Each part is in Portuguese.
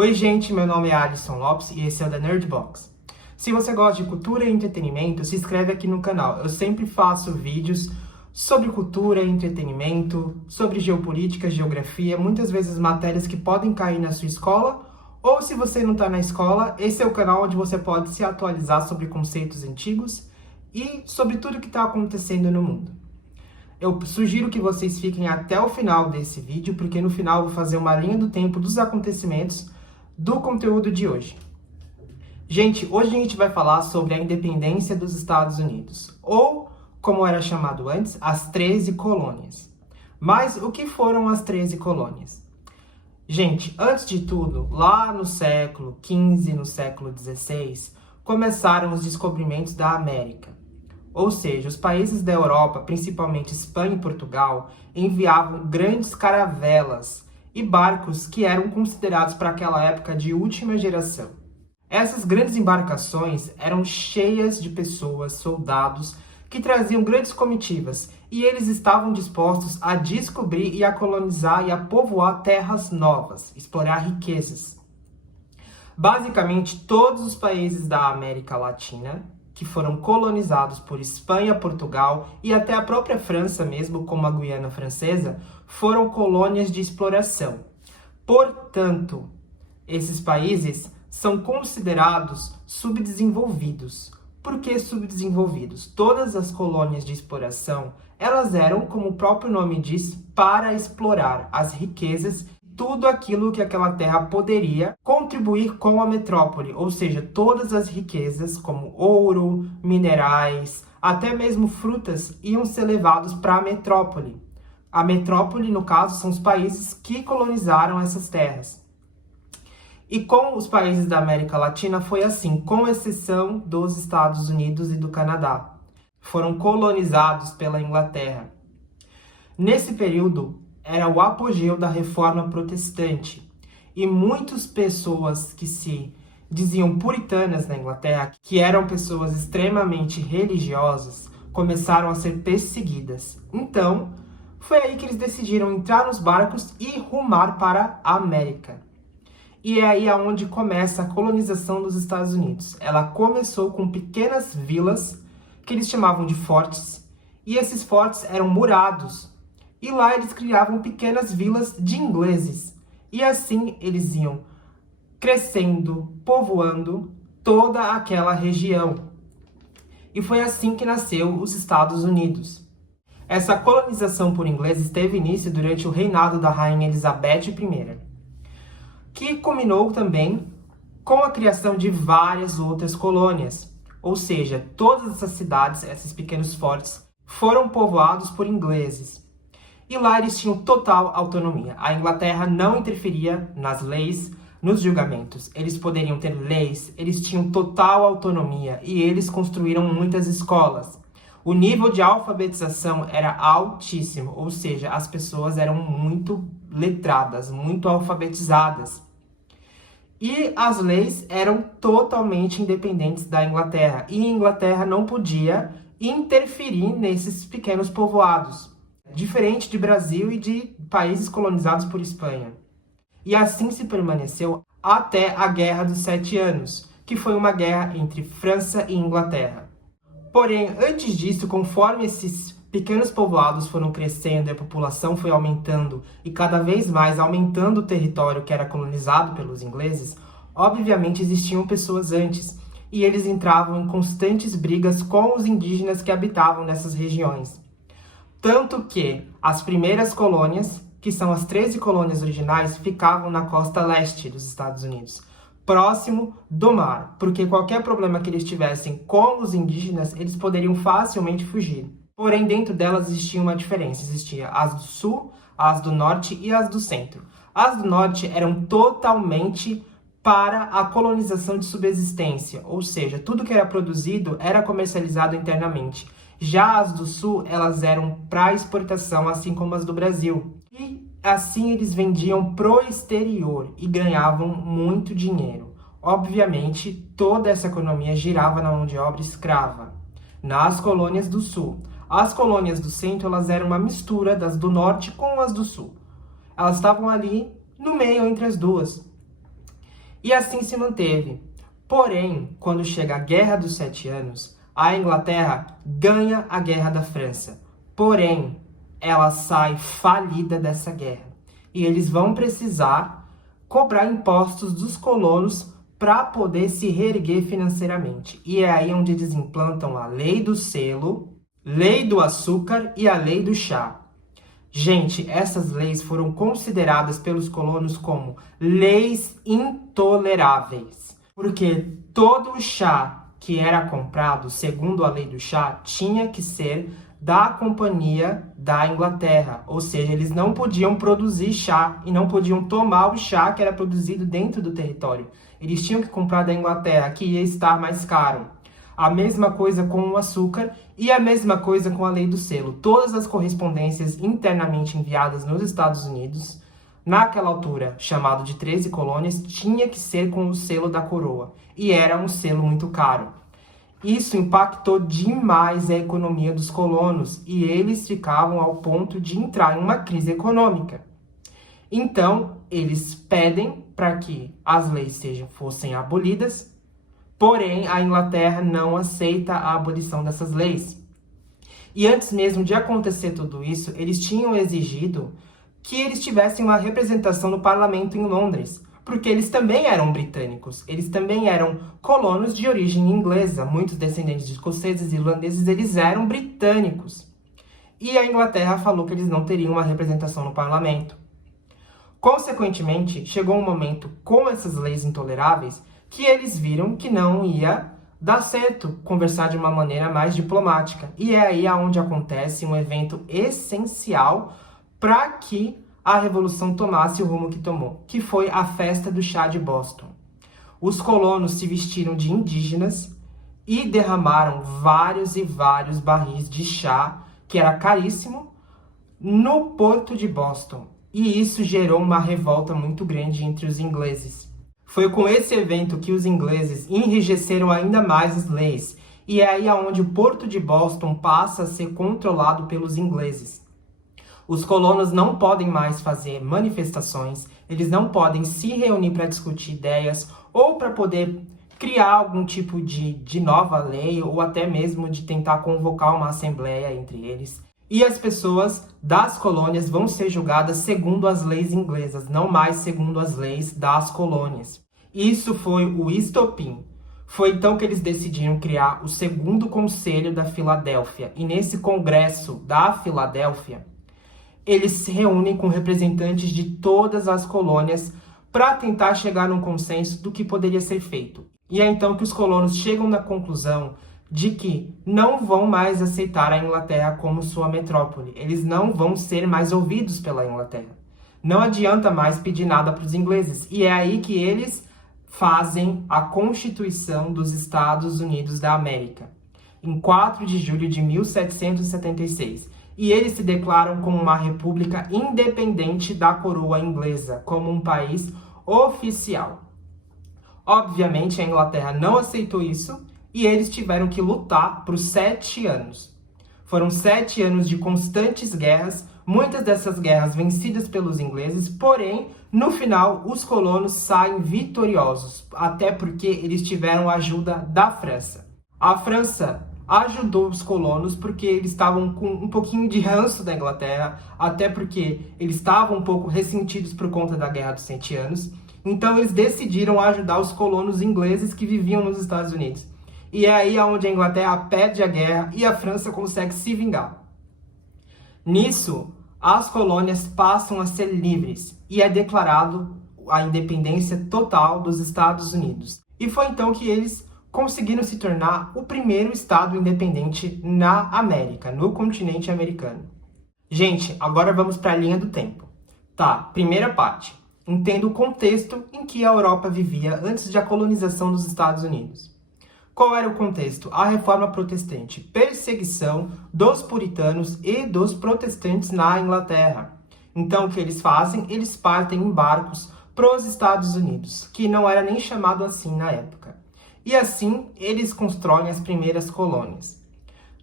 Oi gente, meu nome é Alisson Lopes e esse é o The Nerd Box. Se você gosta de cultura e entretenimento, se inscreve aqui no canal. Eu sempre faço vídeos sobre cultura e entretenimento, sobre geopolítica, geografia, muitas vezes matérias que podem cair na sua escola, ou se você não está na escola, esse é o canal onde você pode se atualizar sobre conceitos antigos e sobre tudo que está acontecendo no mundo. Eu sugiro que vocês fiquem até o final desse vídeo, porque no final eu vou fazer uma linha do tempo dos acontecimentos do conteúdo de hoje. Gente, hoje a gente vai falar sobre a independência dos Estados Unidos, ou, como era chamado antes, as 13 colônias. Mas o que foram as 13 colônias? Gente, antes de tudo, lá no século XV, no século XVI, começaram os descobrimentos da América. Ou seja, os países da Europa, principalmente Espanha e Portugal, enviavam grandes caravelas e barcos que eram considerados para aquela época de última geração. Essas grandes embarcações eram cheias de pessoas, soldados, que traziam grandes comitivas, e eles estavam dispostos a descobrir e a colonizar e a povoar terras novas, explorar riquezas. Basicamente, todos os países da América Latina, que foram colonizados por Espanha, Portugal e até a própria França mesmo, como a Guiana Francesa, foram colônias de exploração. Portanto, esses países são considerados subdesenvolvidos. Por que subdesenvolvidos? Todas as colônias de exploração, elas eram, como o próprio nome diz, para explorar as riquezas, tudo aquilo que aquela terra poderia contribuir com a metrópole, ou seja, todas as riquezas como ouro, minerais, até mesmo frutas iam ser levados para a metrópole. A metrópole, no caso, são os países que colonizaram essas terras. E com os países da América Latina foi assim, com exceção dos Estados Unidos e do Canadá. Foram colonizados pela Inglaterra. Nesse período, era o apogeu da Reforma Protestante, e muitas pessoas que se diziam puritanas na Inglaterra, que eram pessoas extremamente religiosas, começaram a ser perseguidas. Então, foi aí que eles decidiram entrar nos barcos e rumar para a América. E é aí aonde começa a colonização dos Estados Unidos. Ela começou com pequenas vilas, que eles chamavam de fortes, e esses fortes eram murados. E lá eles criavam pequenas vilas de ingleses. E assim eles iam crescendo, povoando toda aquela região. E foi assim que nasceu os Estados Unidos. Essa colonização por ingleses teve início durante o reinado da Rainha Elizabeth I, que culminou também com a criação de várias outras colônias. Ou seja, todas essas cidades, esses pequenos fortes, foram povoados por ingleses. E lá eles tinham total autonomia. A Inglaterra não interferia nas leis, nos julgamentos. Eles poderiam ter leis, eles tinham total autonomia e eles construíram muitas escolas. O nível de alfabetização era altíssimo, ou seja, as pessoas eram muito letradas, muito alfabetizadas. E as leis eram totalmente independentes da Inglaterra. E a Inglaterra não podia interferir nesses pequenos povoados, diferente de Brasil e de países colonizados por Espanha. E assim se permaneceu até a Guerra dos 7 Anos, que foi uma guerra entre França e Inglaterra. Porém, antes disso, conforme esses pequenos povoados foram crescendo e a população foi aumentando e cada vez mais aumentando o território que era colonizado pelos ingleses, obviamente existiam pessoas antes, e eles entravam em constantes brigas com os indígenas que habitavam nessas regiões. Tanto que as primeiras colônias, que são as 13 colônias originais, ficavam na costa leste dos Estados Unidos, próximo do mar, porque qualquer problema que eles tivessem com os indígenas, eles poderiam facilmente fugir. Porém, dentro delas existia uma diferença, existia as do sul, as do norte e as do centro. As do norte eram totalmente para a colonização de subsistência, ou seja, tudo que era produzido era comercializado internamente. Já as do sul, elas eram para exportação, assim como as do Brasil. E assim eles vendiam pro exterior e ganhavam muito dinheiro. Obviamente, toda essa economia girava na mão de obra escrava, nas colônias do sul. As colônias do centro, elas eram uma mistura das do norte com as do sul. Elas estavam ali no meio entre as duas. E assim se manteve. Porém, quando chega a Guerra dos 7 Anos, a Inglaterra ganha a Guerra da França. Porém, ela sai falida dessa guerra. E eles vão precisar cobrar impostos dos colonos para poder se reerguer financeiramente. E é aí onde eles implantam a Lei do Selo, Lei do Açúcar e a Lei do Chá. Gente, essas leis foram consideradas pelos colonos como leis intoleráveis, porque todo o chá que era comprado, segundo a Lei do Chá, tinha que ser da Companhia da Inglaterra, ou seja, eles não podiam produzir chá e não podiam tomar o chá que era produzido dentro do território. Eles tinham que comprar da Inglaterra, que ia estar mais caro. A mesma coisa com o açúcar e a mesma coisa com a Lei do Selo. Todas as correspondências internamente enviadas nos Estados Unidos, naquela altura chamado de 13 colônias, tinha que ser com o selo da coroa. E era um selo muito caro. Isso impactou demais a economia dos colonos e eles ficavam ao ponto de entrar em uma crise econômica. Então, eles pedem para que as leis fossem abolidas, porém a Inglaterra não aceita a abolição dessas leis. E antes mesmo de acontecer tudo isso, eles tinham exigido que eles tivessem uma representação no parlamento em Londres, porque eles também eram britânicos, eles também eram colonos de origem inglesa, muitos descendentes de escoceses e irlandeses, eles eram britânicos. E a Inglaterra falou que eles não teriam uma representação no parlamento. Consequentemente, chegou um momento com essas leis intoleráveis que eles viram que não ia dar certo conversar de uma maneira mais diplomática. E é aí onde acontece um evento essencial para que a Revolução tomasse o rumo que tomou, que foi a Festa do Chá de Boston. Os colonos se vestiram de indígenas e derramaram vários e vários barris de chá, que era caríssimo, no porto de Boston. E isso gerou uma revolta muito grande entre os ingleses. Foi com esse evento que os ingleses enrijeceram ainda mais as leis, e é aí onde o porto de Boston passa a ser controlado pelos ingleses. Os colonos não podem mais fazer manifestações, eles não podem se reunir para discutir ideias ou para poder criar algum tipo de nova lei ou até mesmo de tentar convocar uma assembleia entre eles. E as pessoas das colônias vão ser julgadas segundo as leis inglesas, não mais segundo as leis das colônias. Isso foi o estopim. Foi então que eles decidiram criar o segundo Conselho da Filadélfia. E nesse Congresso da Filadélfia, eles se reúnem com representantes de todas as colônias para tentar chegar num consenso do que poderia ser feito. E é então que os colonos chegam na conclusão de que não vão mais aceitar a Inglaterra como sua metrópole. Eles não vão ser mais ouvidos pela Inglaterra. Não adianta mais pedir nada para os ingleses. E é aí que eles fazem a Constituição dos Estados Unidos da América, em 4 de julho de 1776. E eles se declaram como uma república independente da coroa inglesa, como um país oficial. Obviamente, a Inglaterra não aceitou isso e eles tiveram que lutar por 7 anos. Foram 7 anos de constantes guerras, muitas dessas guerras vencidas pelos ingleses, porém, no final, os colonos saem vitoriosos, até porque eles tiveram a ajuda da França. A França ajudou os colonos porque eles estavam com um pouquinho de ranço da Inglaterra, até porque eles estavam um pouco ressentidos por conta da Guerra dos 100 Anos. Então eles decidiram ajudar os colonos ingleses que viviam nos Estados Unidos. E é aí onde a Inglaterra perde a guerra e a França consegue se vingar. Nisso, as colônias passam a ser livres e é declarado a independência total dos Estados Unidos. E foi então que eles conseguiram se tornar o primeiro estado independente na América, no continente americano. Gente, agora vamos para a linha do tempo. Tá, primeira parte. Entenda o contexto em que a Europa vivia antes da colonização dos Estados Unidos. Qual era o contexto? A Reforma Protestante, perseguição dos puritanos e dos protestantes na Inglaterra. Então, o que eles fazem? Eles partem em barcos para os Estados Unidos, que não era nem chamado assim na época. E assim, eles constroem as primeiras colônias.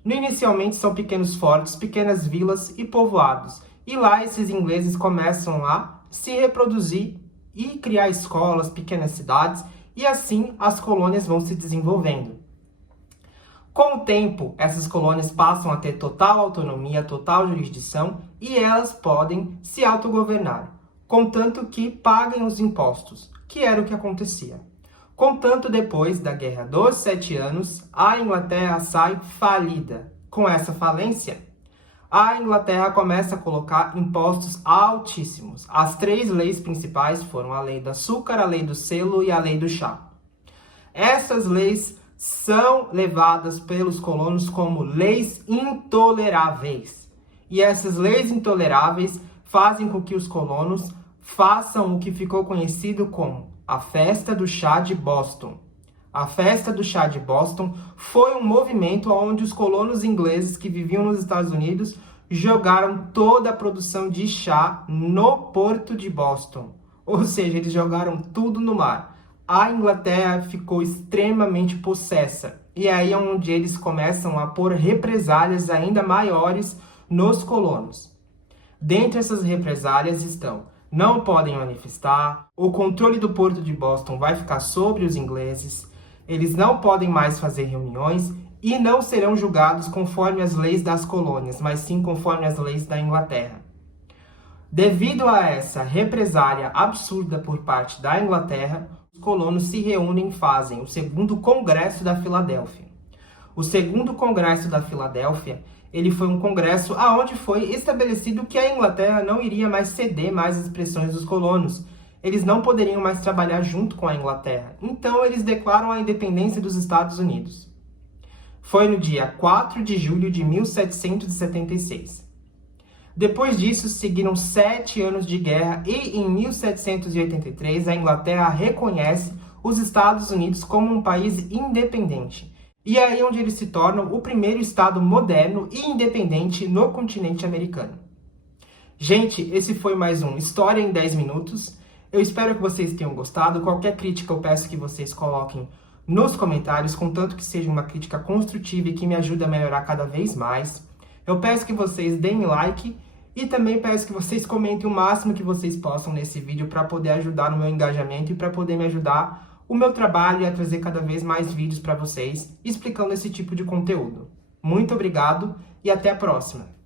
Inicialmente são pequenos fortes, pequenas vilas e povoados. E lá esses ingleses começam a se reproduzir e criar escolas, pequenas cidades, e assim as colônias vão se desenvolvendo. Com o tempo, essas colônias passam a ter total autonomia, total jurisdição e elas podem se autogovernar, contanto que paguem os impostos, que era o que acontecia. Contanto, depois da Guerra dos 7 Anos, a Inglaterra sai falida. Com essa falência, a Inglaterra começa a colocar impostos altíssimos. As 3 leis principais foram a lei do açúcar, a lei do selo e a lei do chá. Essas leis são levadas pelos colonos como leis intoleráveis. E essas leis intoleráveis fazem com que os colonos façam o que ficou conhecido como a Festa do Chá de Boston. A Festa do Chá de Boston foi um movimento onde os colonos ingleses que viviam nos Estados Unidos jogaram toda a produção de chá no porto de Boston. Ou seja, eles jogaram tudo no mar. A Inglaterra ficou extremamente possessa. E aí é onde eles começam a pôr represálias ainda maiores nos colonos. Dentre essas represálias estão: não podem manifestar, o controle do porto de Boston vai ficar sobre os ingleses, eles não podem mais fazer reuniões e não serão julgados conforme as leis das colônias, mas sim conforme as leis da Inglaterra. Devido a essa represália absurda por parte da Inglaterra, os colonos se reúnem e fazem o segundo Congresso da Filadélfia. O segundo Congresso da Filadélfia, ele foi um congresso aonde foi estabelecido que a Inglaterra não iria mais ceder mais as pressões dos colonos. Eles não poderiam mais trabalhar junto com a Inglaterra. Então eles declaram a independência dos Estados Unidos. Foi no dia 4 de julho de 1776. Depois disso, seguiram 7 anos de guerra e, em 1783, a Inglaterra reconhece os Estados Unidos como um país independente. E é aí onde eles se tornam o primeiro Estado moderno e independente no continente americano. Gente, esse foi mais um História em 10 Minutos. Eu espero que vocês tenham gostado. Qualquer crítica eu peço que vocês coloquem nos comentários, contanto que seja uma crítica construtiva e que me ajude a melhorar cada vez mais. Eu peço que vocês deem like e também peço que vocês comentem o máximo que vocês possam nesse vídeo para poder ajudar no meu engajamento e para poder me ajudar o meu trabalho e a trazer cada vez mais vídeos para vocês explicando esse tipo de conteúdo. Muito obrigado e até a próxima!